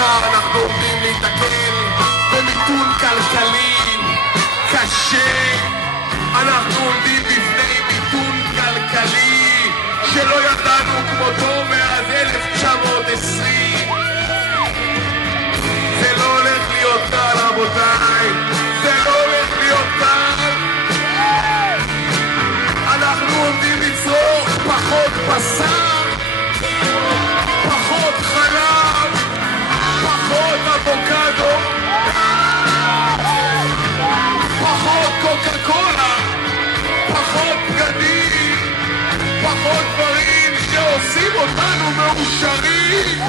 השאר אנחנו עומדים להתקל במיתון כלכלי קשה. אנחנו עומדים בפני מיתון כלכלי שלא ידענו כמותו מאז 1920. זה לא הולך להיות קל רבותיי, זה לא הולך להיות קל. אנחנו עומדים לצרוך פחות בשר, פחות חלב, פחות אבוקדו, פחות קוקה קולה, פחות בגדים, פחות דברים שעושים אותנו מאושרים.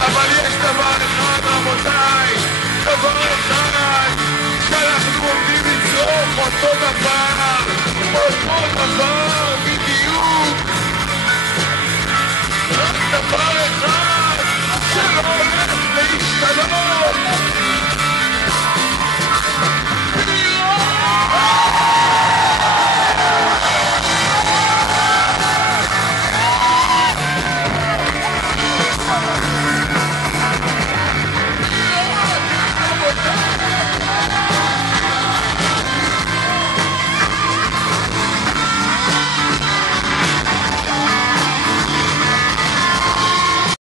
אבל יש דבר אחד רבותיי, דבר אחד שאנחנו עומדים לצרוך אותו דבר